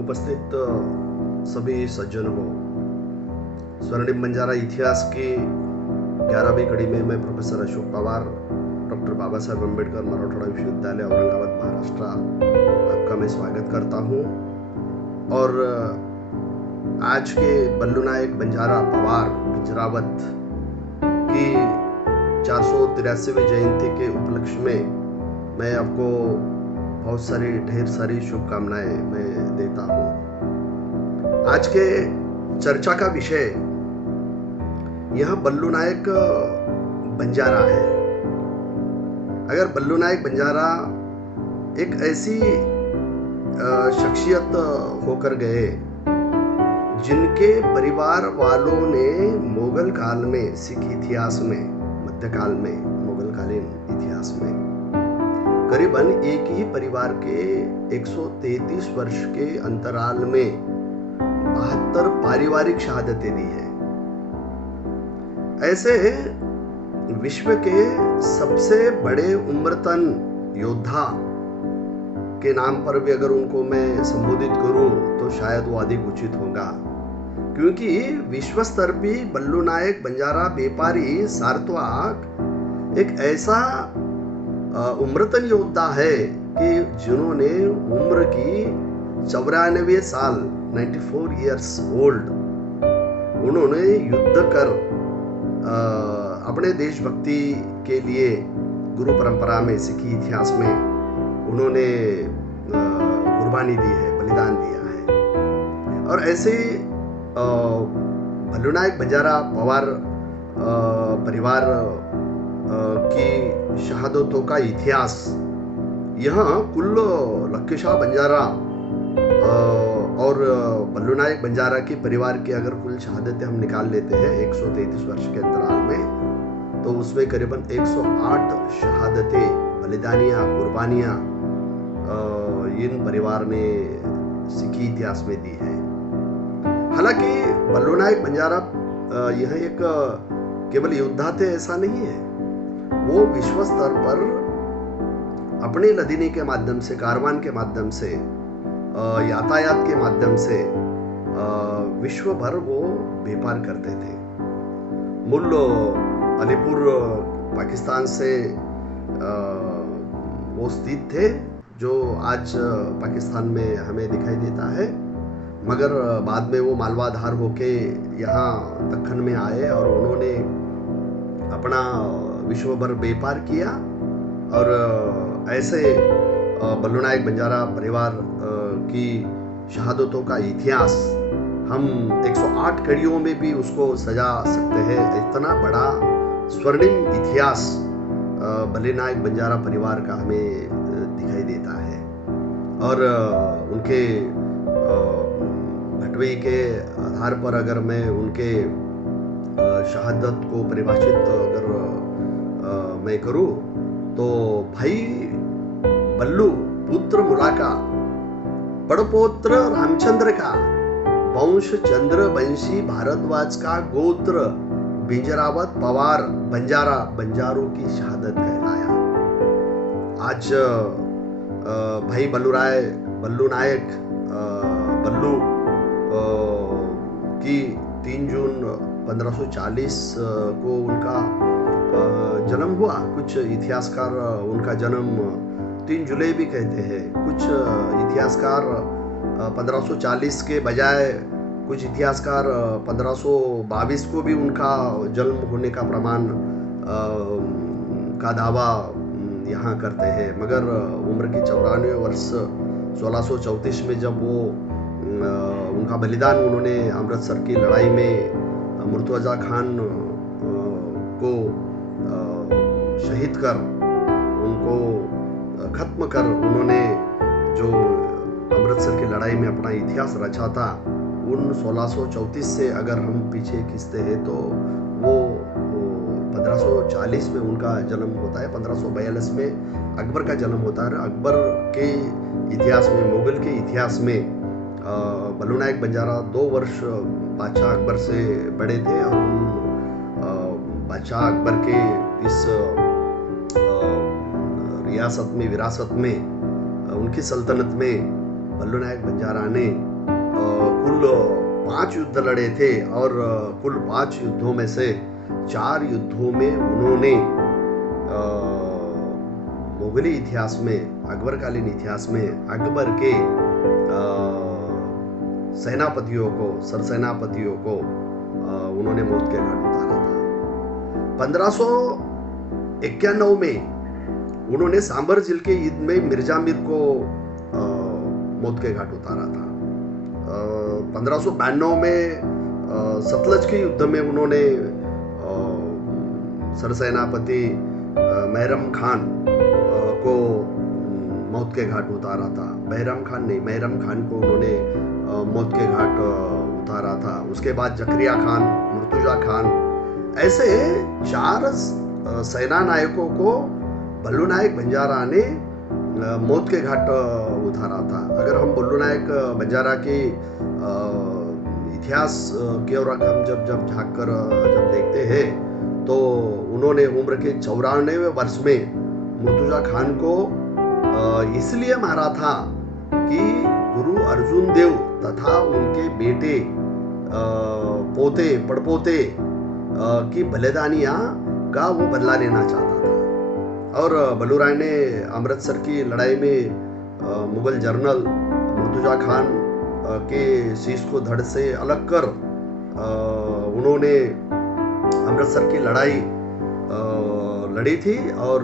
उपस्थित सभी सज्जनों को स्वर्णिम बंजारा इतिहास की 11वीं कड़ी में मैं प्रोफेसर अशोक पवार, डॉक्टर बाबा साहेब अम्बेडकर मराठवाड़ा विश्वविद्यालय औरंगाबाद महाराष्ट्र आपका मैं स्वागत करता हूँ। और आज के बल्लू नायक बंजारा पवार बिजरावत की 483वीं जयंती के उपलक्ष्य में मैं आपको बहुत सारी ढेर सारी शुभकामनाएं मैं देता हूँ। आज के चर्चा का विषय यह बल्लू नायक बंजारा है। अगर बल्लू नायक बंजारा एक ऐसी शख्सियत होकर गए जिनके परिवार वालों ने मुगल काल में, सिख इतिहास में, मध्यकाल में, मुगलकालीन इतिहास में करीबन एक ही परिवार के 133 वर्ष के अंतराल में 72 पारिवारिक शहादतें दी है। ऐसे विश्व के सबसे बड़े उम्रतन योद्धा के नाम पर भी अगर उनको मैं संबोधित करूं तो शायद वो अधिक उचित होगा, क्योंकि विश्व स्तर पर बल्लू नायक बंजारा बेपारी सारत्वाक एक ऐसा उम्रतन योद्धा है कि जिन्होंने उम्र की 94 साल 94 इयर्स ओल्ड उन्होंने युद्ध कर अपने देशभक्ति के लिए गुरु परंपरा में, सिखी इतिहास में उन्होंने कुर्बानी दी है, बलिदान दिया है। और ऐसे बल्लू नायक बंजारा पवार परिवार की शहादतों का इतिहास, यहाँ कुल लक्ष्य बंजारा और बल्लू नायक बंजारा के परिवार की अगर कुल शहादतें हम निकाल लेते हैं 133 वर्ष के अंतराल में, तो उसमें करीबन 108 शहादतें, बलिदानियाँ, कुर्बानियाँ इन परिवार ने सिखी इतिहास में दी है। हालांकि बल्लू नायक बंजारा यह एक केवल योद्धा थे ऐसा नहीं है, वो विश्व स्तर पर अपने लदीने के माध्यम से, कारवान के माध्यम से, यातायात के माध्यम से विश्व भर वो व्यापार करते थे। मूल अलीपुर पाकिस्तान से वो स्थित थे, जो आज पाकिस्तान में हमें दिखाई देता है, मगर बाद में वो मालवाधार होके यहाँ दक्खन में आए और उन्होंने अपना विश्व भर व्यापार किया। और ऐसे बल्लू नायक बंजारा परिवार की शहादतों का इतिहास हम 108 कड़ियों में भी उसको सजा सकते हैं। इतना बड़ा स्वर्णिम इतिहास बल्लू नायक बंजारा परिवार का हमें दिखाई देता है। और उनके भटवे के आधार पर अगर मैं उनके शहादत को परिभाषित अगर मैं करूं तो भाई बल्लू पुत्र मुलाका, बड़पोत्र रामचंद्र का, वंश चंद्र वंशी भारद्वाज का गोत्र बिजरावत पवार बंजारा, बंजारों की शहादत कहलाया। आज भाई बल्लू नायक बल्लू की 3 जून 1540 को उनका जन्म हुआ। कुछ इतिहासकार उनका जन्म 3 जुलाई भी कहते हैं, कुछ इतिहासकार 1540 के बजाय कुछ इतिहासकार 1522 को भी उनका जन्म होने का प्रमाण का दावा यहाँ करते हैं। मगर उम्र की 94 वर्ष 1634 में जब वो उनका बलिदान उन्होंने अमृतसर की लड़ाई में मुर्तजा खान को शहीद कर, उनको खत्म कर, उन्होंने जो अमृतसर की लड़ाई में अपना इतिहास रचा था, उन 1634 से अगर हम पीछे खींचते हैं तो वो 1540 में उनका जन्म होता है। 1542 में अकबर का जन्म होता है। अकबर के इतिहास में, मुगल के इतिहास में बल्लू नायक बंजारा 2 वर्ष बादशाह अकबर से बड़े थे। और बादशाह अकबर के इस रियासत में, विरासत में, उनकी सल्तनत में बल्लू नायक बंजारा ने कुल 5 युद्ध लड़े थे और कुल 5 युद्धों में से 4 युद्धों में उन्होंने मुगली इतिहास में, अकबरकालीन इतिहास में अकबर के सेनापतियों को, सरसेनापतियों को उन्होंने मौत के घाट उतारा था। 1591 में उन्होंने सांबर जिल के युद्ध में मिर्जा मीर को मौत के घाट उतारा था। 1592 में सतलज के युद्ध में उन्होंने सरसेनापति महरम खान को मौत के घाट उतारा था। महरम खान को उन्होंने मौत के घाट उतारा था। उसके बाद जकरिया खान, मुर्तुजा खान, ऐसे 4 सेना नायकों को बल्लू नायक बंजारा ने मौत के घाट उतारा था। अगर हम बल्लू नायक बंजारा के इतिहास की ओर हम जब झांक कर जब देखते हैं तो उन्होंने उम्र के 94वें वर्ष में मुर्तुजा खान को इसलिए मारा था कि गुरु अर्जुन देव तथा उनके बेटे, पोते, पड़पोते की बलिदानियां का वो बदला लेना चाहता था। और बल्लू राय ने अमृतसर की लड़ाई में मुगल जनरल मुर्तुजा खान के शीश को धड़ से अलग कर उन्होंने अमृतसर की लड़ाई लड़ी थी और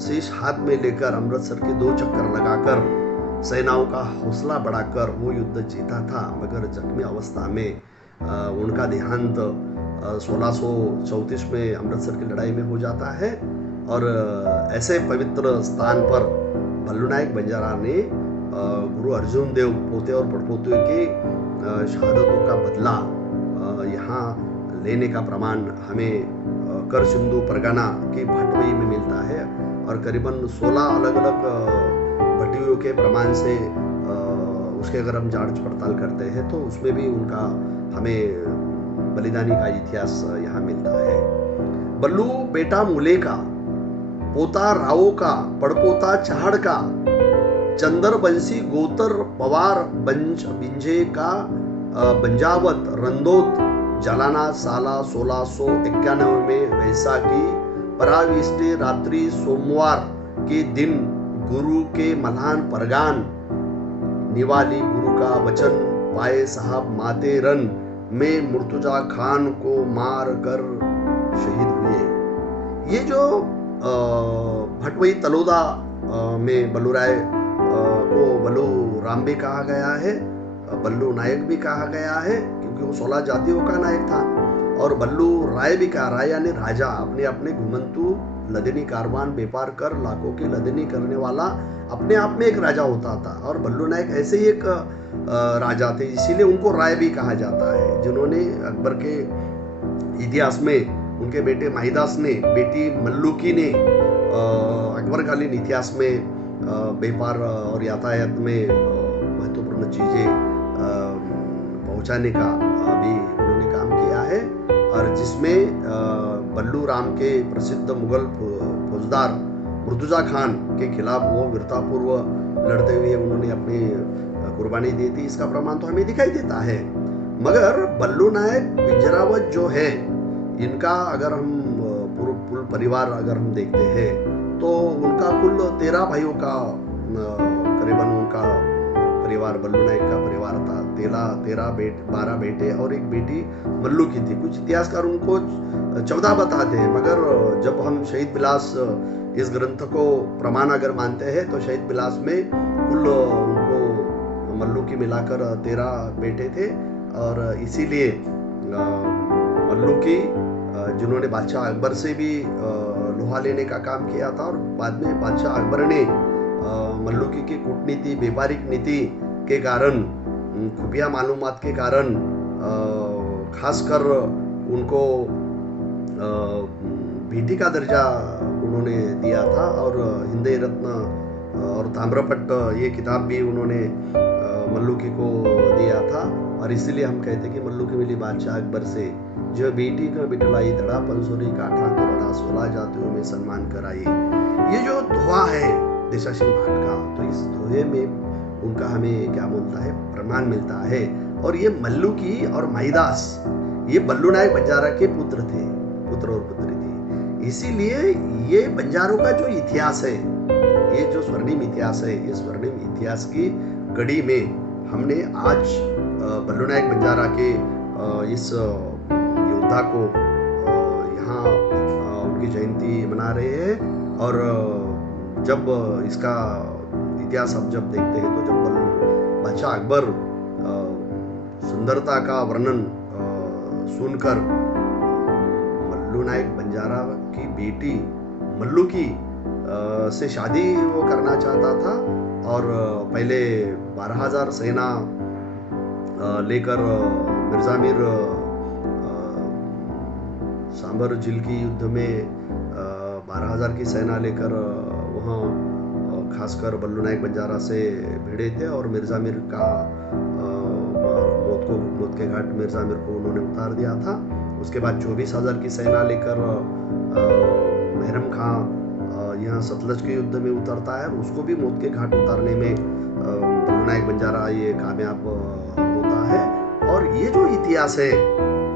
शीश हाथ में लेकर अमृतसर के 2 चक्कर लगाकर सेनाओं का हौसला बढ़ाकर वो युद्ध जीता था। मगर जख्मी अवस्था में उनका देहांत 1634 में अमृतसर की लड़ाई में हो जाता है। और ऐसे पवित्र स्थान पर बल्लू नायक बंजारा ने गुरु अर्जुन देव पोते और पड़पोते के शहादतों का बदला यहाँ लेने का प्रमाण हमें कर सिंधु परगना की भटवई में मिलता है। और करीबन 16 अलग अलग भटियों के प्रमाण से उसके अगर हम जांच पड़ताल करते हैं तो उसमें भी उनका हमें बलिदानी का इतिहास यहाँ मिलता है। बल्लू बेटा मूले का, पोता रावो का, पड़पोता चहड़ का, चंदर बंसी गोतर पवार बिंजे का, बंजावत रंदोत जलाना साला 1691 में वैसाखी पराविष्टे रात्रि सोमवार के दिन गुरु के मल्हान परगान निवाली गुरु का वचन पाए साहब माते रन में मुर्तुजा खान को मार कर शहीद हुए। ये जो भटवई तलोदा में बल्लू राय को बल्लू राम भी कहा गया है, बल्लू नायक भी कहा गया है क्योंकि वो 16 जातियों का नायक था। और बल्लू राय भी कहा, राय यानी राजा, अपने अपने घुमंतु लदनी कारवान व्यापार कर लाखों की लदनी करने वाला अपने आप में एक राजा होता था। और बल्लू नायक ऐसे ही एक राजा थे, इसीलिए उनको राय भी कहा जाता है, जिन्होंने अकबर के इतिहास में उनके बेटे माहिदास ने, बेटी मल्लुकी ने अकबरकालीन इतिहास में व्यापार और यातायात में महत्वपूर्ण चीजें पहुंचाने का भी उन्होंने काम किया है। और जिसमें बल्लू राम के प्रसिद्ध मुगल फौजदार मुर्तुजा खान के खिलाफ वो वीरतापूर्व लड़ते हुए उन्होंने अपनी कुर्बानी दी थी, इसका प्रमाण तो हमें दिखाई देता है। मगर बल्लू नायक बिंजरावत जो है, इनका अगर हम पूरा परिवार अगर हम देखते हैं तो उनका कुल 13 भाइयों का करीबन उनका परिवार, बल्लू नायक का परिवार था। 12 बेटे और एक बेटी मल्लू की थी। कुछ इतिहासकार उनको 14 बताते हैं, मगर जब हम शहीद विलास इस ग्रंथ को प्रमाण अगर मानते हैं तो शहीद विलास में कुल उनको मल्लू की मिलाकर 13 बेटे थे। और इसीलिए मल्लू की जिन्होंने बादशाह अकबर से भी लोहा लेने का काम किया था और बाद में बादशाह अकबर ने मल्लुकी की कूटनीति, व्यापारिक नीति के कारण, खुफिया मालूमात के कारण खासकर उनको भीटी का दर्जा उन्होंने दिया था। और हिंदे रत्न और ताम्रपट्ट ये किताब भी उन्होंने मल्लुकी को दिया था। और इसीलिए हम कहते हैं कि मल्लुकी मिली बादशाह अकबर से, जो बेटी का बिटलाई दड़ा पंसुरी काठा करोड़ा 16 जातियों में सम्मान कराई। ये जो दोहा है देशासिंह भाट का, तो इस दोहे में उनका हमें क्या बोलता है प्रमाण मिलता है। और ये मल्लुकी और माईदास ये बल्लू नायक बंजारा के पुत्र थे, पुत्र और पुत्री थी। इसीलिए ये बंजारों का जो इतिहास है, ये जो स्वर्णिम इतिहास है, ये स्वर्णिम इतिहास की कड़ी में हमने आज बल्लू नायक बंजारा के इस योद्धा को यहाँ उनकी जयंती मना रहे हैं। और जब इसका इतिहास हम जब देखते हैं तो जब बादशाह अकबर सुंदरता का वर्णन सुनकर मल्लू नायक बंजारा की बेटी मल्लुकी से शादी वो करना चाहता था। और पहले 12,000 सेना लेकर मिर्जा मीर सांबर झील की युद्ध में 12,000 की सेना लेकर वहाँ खासकर बल्लू नायक बंजारा से भिड़े थे। और मिर्जा मीर का मौत के घाट मिर्जा मीर को उन्होंने उतार दिया था। उसके बाद 24,000 की सेना लेकर मेहरम खां यहाँ सतलज के युद्ध में उतरता है, उसको भी मौत के घाट उतारने में बल्लू नायक बंजारा ये कामयाब होता है। और ये जो इतिहास है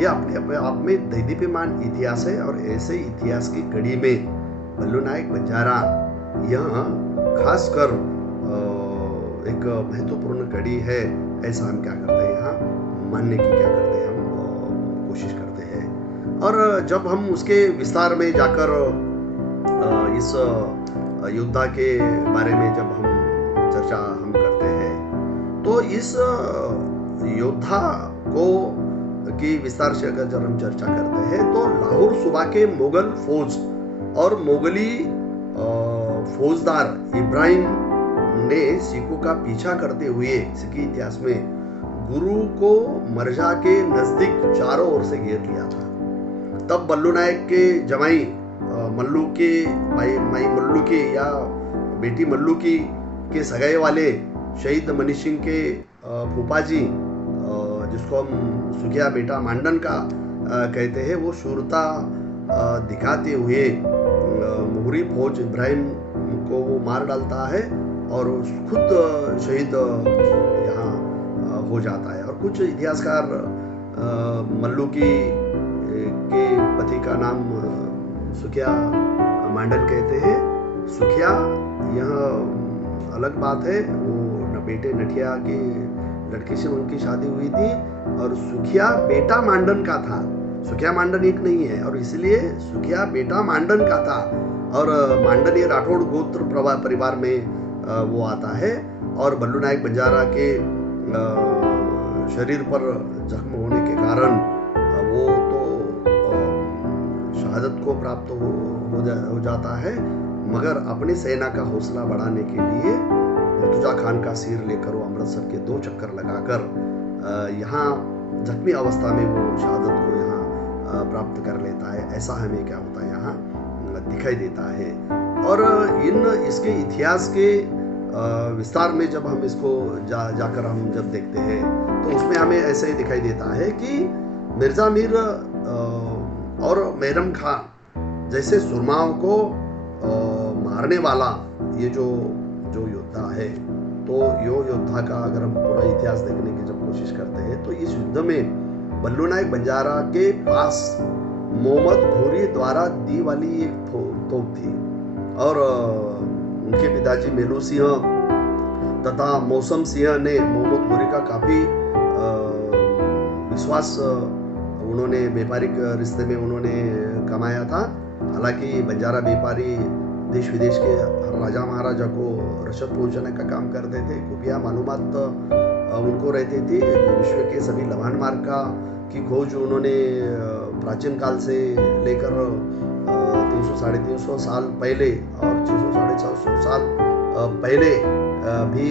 ये अपने आप में दैदीप्यमान इतिहास है। और ऐसे इतिहास की कड़ी में बल्लू नायक बंजारा यहाँ खासकर एक महत्वपूर्ण कड़ी है। ऐसा हम क्या करते हैं यहाँ मानने की क्या करते हैं, हम कोशिश करते हैं। और जब हम उसके विस्तार में जाकर इस योद्धा के बारे में जब हम चर्चा हम करते हैं तो इस योद्धा को की विस्तार से अगर जब हम चर्चा करते हैं तो लाहौर सूबा के मुगल फौज और मोगली फौजदार इब्राहिम ने सिखों का पीछा करते हुए सिखी इतिहास में गुरु को मरजा के नजदीक चारों ओर से घेर लिया था। तब बल्लू नायक के जमाई मल्लू के भाई मल्लू के या बेटी मल्लू की के सगाई वाले शहीद मनी सिंह के फूफाजी जिसको हम सुखिया बेटा मांडन का कहते हैं, वो शूरता दिखाते हुए मुगरी फौज इब्राहिम को वो मार डालता है और खुद शहीद यहाँ हो जाता है। और कुछ इतिहासकार मल्लू के पति का नाम सुखिया मांडन कहते हैं। सुखिया यह अलग बात है, वो बेटे नठिया की लड़की से उनकी शादी हुई थी और सुखिया बेटा मांडन का था। सुखिया मांडन एक नहीं है और इसलिए सुखिया बेटा मांडन का था। और मांडन ये राठौड़ गोत्र परिवार में वो आता है। और बल्लू नायक बंजारा के शरीर पर जख्म होने के कारण वो तो शहादत को प्राप्त हो जाता है, मगर अपनी सेना का हौसला बढ़ाने के लिए मुर्तजा खान का सिर लेकर वो अमृतसर के 2 चक्कर लगाकर यहाँ जख्मी अवस्था में वो शहादत को यहाँ प्राप्त कर लेता है। ऐसा हमें क्या होता है यहाँ दिखाई देता है। और इसके इतिहास के विस्तार में जब हम इसको जाकर हम जब देखते हैं तो उसमें हमें ऐसे ही दिखाई देता है कि मिर्जा मीर और मेहरम खां जैसे सुरमाओं को मारने वाला ये जो योद्धा है, तो यो योद्धा का अगर हम पूरा इतिहास देखने की जब कोशिश करते हैं तो इस युद्ध में बल्लू नायक बंजारा के पास मोहम्मद घोरी द्वारा दी वाली एक तोप थी। और उनके पिताजी मेलू सिंह तथा मौसम सिंह ने मोहम्मद घोरी का काफी विश्वास उन्होंने व्यापारिक रिश्ते में उन्होंने कमाया था। हालांकि बंजारा व्यापारी देश विदेश के राजा महाराजा को रसद पहुंचाने का काम करते थे। खुफिया मालूमात उनको रहती थी। विश्व के सभी लभान मार्ग की खोज उन्होंने प्राचीन काल से लेकर 300-350 साल पहले और 600-650 साल पहले भी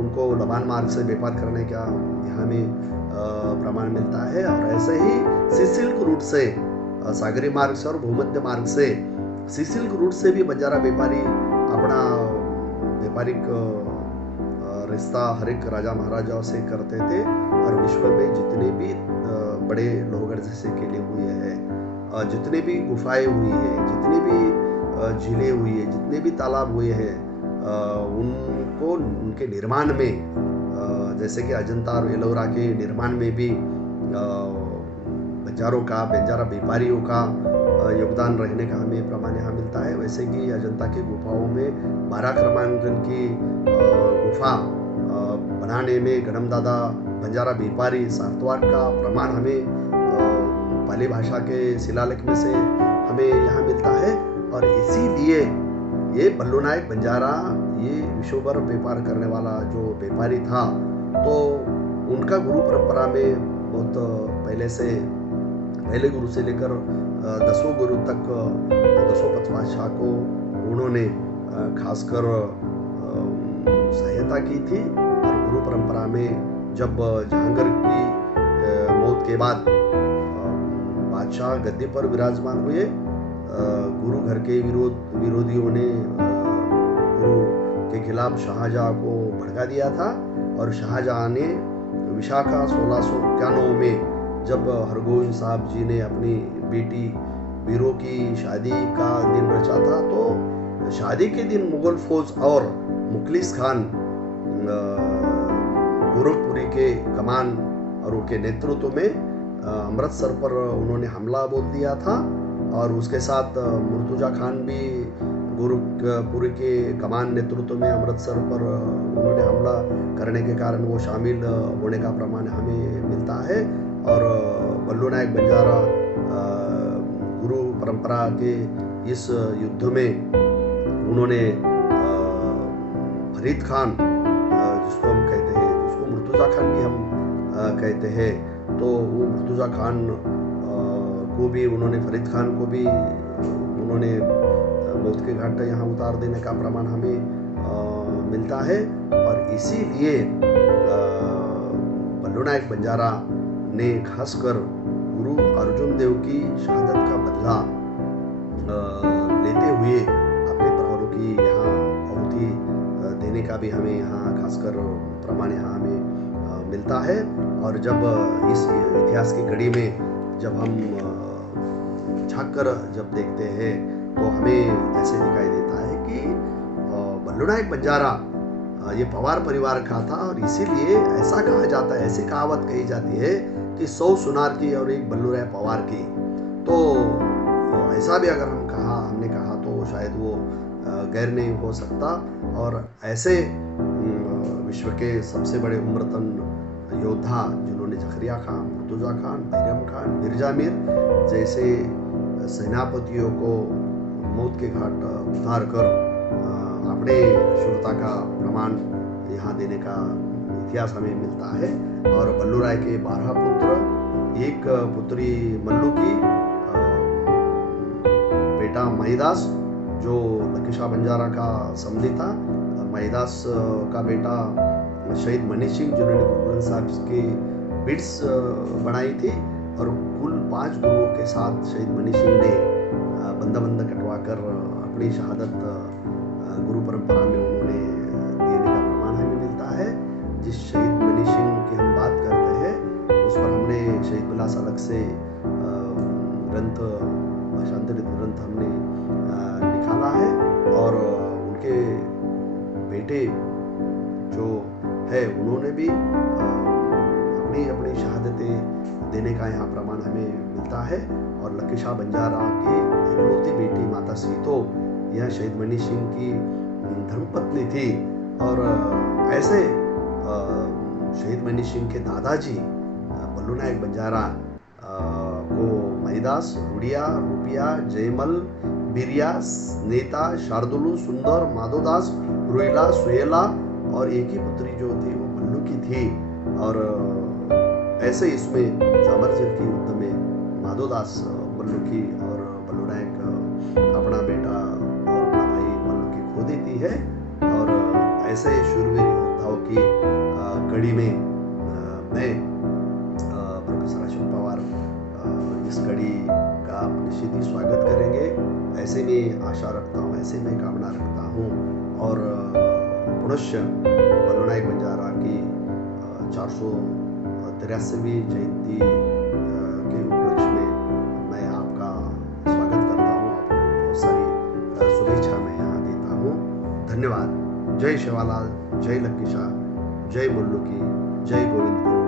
उनको लभान मार्ग से व्यापार करने का यहाँ में प्रमाण मिलता है। और ऐसे ही सिल्क रूट से सागरी मार्ग से और भूमध्य मार्ग से सिल्क रूट से भी बंजारा व्यापारी अपना व्यापारिक रिश्ता हर एक राजा महाराजाओं से करते थे। और विश्व में जितने भी बड़े लोहगढ़ जैसे किले हुए हैं, जितने भी गुफाएं हुई हैं, जितनी भी झीलें हुई है, जितने भी तालाब हुए हैं, उनको उनके निर्माण में जैसे कि अजंता और एलोरा के निर्माण में भी बंजारों का बंजारा व्यापारियों का योगदान रहने का हमें प्रमाण यहाँ मिलता है। वैसे कि अजंता की गुफाओं में 12 क्रमांकन की गुफा बनाने में गणमदादा बंजारा व्यापारी सार्थवार का प्रमाण हमें पाली भाषा के शिलालेख में से हमें यहाँ मिलता है। और इसीलिए ये बल्लू नायक बंजारा ये विश्व भर व्यापार करने वाला जो व्यापारी था, तो उनका गुरु परंपरा में बहुत पहले गुरु से लेकर 10वें गुरु तक 205 बादशाह को उन्होंने खासकर सहायता की थी। और गुरु परंपरा में जब जहांगीर की मौत के बाद बादशाह गद्दी पर विराजमान हुए, गुरु घर के विरोधियों ने गुरु के खिलाफ शाहजहां को भड़का दिया था। और शाहजहां ने विशाखा 1691 में जब हरगोविंद साहब जी ने अपनी बेटी वीरों की शादी का दिन रचा था, तो शादी के दिन मुगल फौज और मुखलिस खान गोरखपुरी के कमान और उनके नेतृत्व में अमृतसर पर उन्होंने हमला बोल दिया था। और उसके साथ मुर्तुजा खान भी गोरखपुरी के कमान नेतृत्व में अमृतसर पर उन्होंने हमला करने के कारण वो शामिल होने का प्रमाण हमें मिलता है। और बल्लू नायक बंजारा गुरु परंपरा के इस युद्ध में उन्होंने फरीद खान जिसको हम कहते हैं, जिसको मुर्तुजा खान भी हम कहते हैं, तो वो मुर्तुजा खान को भी उन्होंने फरीद खान को भी उन्होंने मौत के घाट यहाँ उतार देने का प्रमाण हमें मिलता है। और इसीलिए बल्लू नायक बंजारा ने खासकर गुरु अर्जुन देव की शहादत का बदला लेते हुए अपने प्रहरों की यहाँ आहुति देने का भी हमें यहाँ खासकर प्रमाण यहाँ हमें मिलता है। और जब इस इतिहास की कड़ी में जब हम झांक कर जब देखते हैं, तो हमें ऐसे दिखाई देता है कि बल्लू नायक बंजारा ये पवार परिवार का था। और इसीलिए ऐसा कहा जाता है, ऐसी कहावत कही जाती है कि 100 सुनार की और एक बल्लू राय पवार की। तो ऐसा भी अगर हमने कहा तो शायद वो गैर नहीं हो सकता। और ऐसे विश्व के सबसे बड़े उम्रतन योद्धा जिन्होंने जखरिया खान, मुर्तुजा खान, बैरम खान, मिर्जा मीर जैसे सेनापतियों को मौत के घाट उतार कर अपने शूरता का प्रमाण यहाँ देने का इतिहास हमें मिलता है। और बल्लू राय के 12 पुत्र, एक पुत्री मल्लू की, बेटा महिदास जो लकीशाह बंजारा का समधी था, महिदास का बेटा शहीद मनी सिंह जिन्होंने गुरु ग्रंथ साहब की बिट्स बनाई थी। और कुल 5 गुरुओं के साथ शहीद मनी सिंह ने बंदा कटवा कर अपनी शहादत गुरु परंपरा में उन्होंने देने का प्रमाण हमें मिलता है। जिस शहीद मनी सिंह की हम बात करते हैं, उस पर हमने शहीद विलास अलग से ग्रंथ, भाषांतरित ग्रंथ हमने निकाला है। और उनके बेटे जो है उन्होंने भी अपनी शहादतें देने का यहाँ प्रमाण हमें मिलता है। और लकीशाह बंजारा की इकलौती बेटी माता सीतो यह शहीद मनी सिंह की धर्मपत्नी थी। और ऐसे शहीद मनी सिंह के दादाजी बल्लू नायक बंजारा को महिदास, रुड़िया, रुपिया, जयमल, बिरिया, नेता, शार्दुलू, सुंदर, माधोदास, रुइला, सुहेला और एक ही पुत्री जो थी वो बल्लू की थी। और ऐसे इसमें सामरजल की युद्ध में माधोदास बल्लू की और बल्लू नायक अपना बेटा और अपना भाई बल्लू की खो देती है। और ऐसे शूरवीर योद्धाओं की कड़ी में मैं प्रोफेसर अशोक पवार इस कड़ी का निश्चित ही स्वागत करेंगे, ऐसे में आशा रखता हूँ, ऐसे में कामना रखता हूँ। और पुनश्च बल्लू नायक बंजारा की 483वीं जयंती के उपलक्ष्य में मैं आपका स्वागत करता हूँ, आपको बहुत सारी शुभेच्छा मैं यहाँ देता हूँ। धन्यवाद। जय शिवालाल, जय लक्की शाह, जय बुल्लू की, जय गोविंदपुर।